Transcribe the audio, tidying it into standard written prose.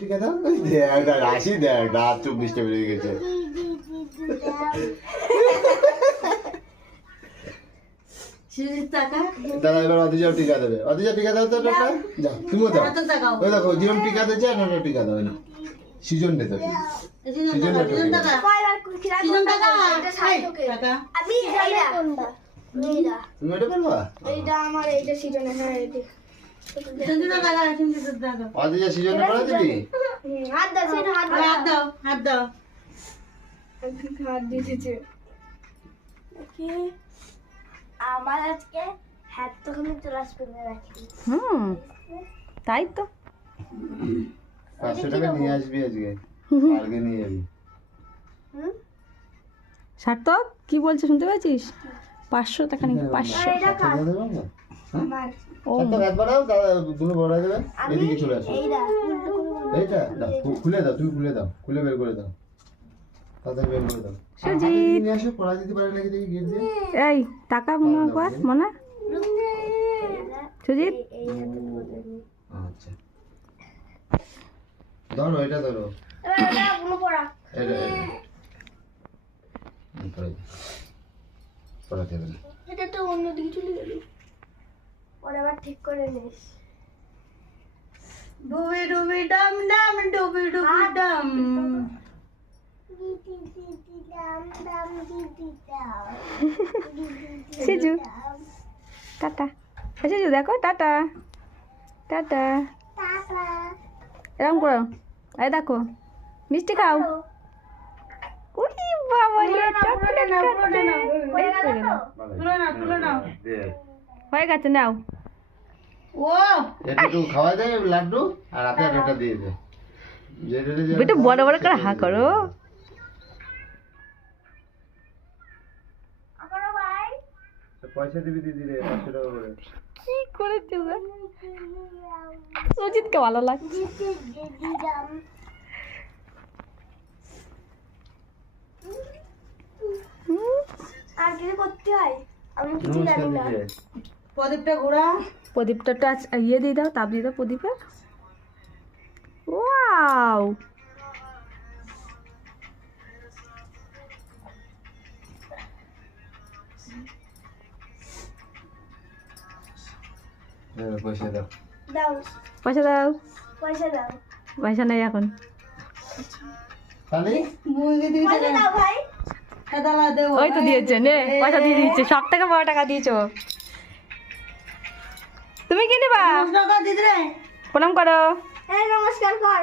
ঠিক আছে দেখ হাসি দেখ রাত 24টা বেজে গেছে। দাদা এবার অতিজাও টিকা দেবে, অতিজা টিকা দাও তো টাকা যাও তুমিও দাও। ওই দেখো জিরম টিকা দিচ্ছে আর ওটা টিকা দাও না সিজন দে তো সিজন টাকা আমি এইটা কোনটা এইটা তুমি এটা বলবা এইটা আমার এইটা সিজনে হ্যাঁ এইটা অতিজা সিজনে পড়া দিবি হাত দাও সেটা হাত দাও হাত দাও হাত দিয়েছে ওকে আমার আজকে হাত তো আমি ক্লাস করে রাখি তাই তো 500 টাকা নিয়ে আসবি আজকে আগে নিয়ে যাবি। সার্থক কি বলছে শুনতে পাচ্ছিস? 500 টাকা নাকি 500? আমার ও তো রাত বাড়াও দাদা দুনো বড়াই দেবে এদিকে চলে আসো। এইটা এইটা দাও খুলে দাও তুমি খুলে দাও খুলে বের করে দাও তাড়াতাড়ি বের করে দাও। সুজিত নিয়ে আসো পড়া দিতে পারে নাকি দেখি গিয়ে দিয়ে এই টাকা মনে কর মনে সুজিত আচ্ছা ধরো এটা ধরো এটা গুলো পড়া এটা পড়াতে হবে না। এটা তো অন্যদিকে চলে গেল পরে আবার ঠিক করে নিস ডুবি ডুবি ডাম ডাম ডুবি ডুবি ডাম সিজু টাটা সিজু দেখো টাটা টাটা এরকম করো এই দেখো মিষ্টি খাও উই বাবা রে চকলেট হয়ে গেছে নাও ও এটা একটু খাওয়া দেয় লাড্ডু আর রাতে একটা দিয়ে দে বেটা বড় বড় করে হা করো পয়সা দিবি দিদি রে 500 টাকা করে কি করেছো সুজিতকে ভালো লাগছে আর কিছু করতে হয় আমি কিছু জানি না প্রদীপটা ঘোরা প্রদীপটা টাচ ইয়ে দিয়ে দাও তাপ দিয়ে দাও প্রদীপে ওয়াও পয়সা দাও দাও পয়সা দাও পয়সা দাও পয়সা নেই এখন তাহলে পয়সা দাও ভাই ওই তো দিয়েছে নে পয়সা দিয়ে দিয়েছে 100 টাকা 12 টাকা দিয়েছো তুমি কি নেবা প্রণাম করো এই নমস্কার কর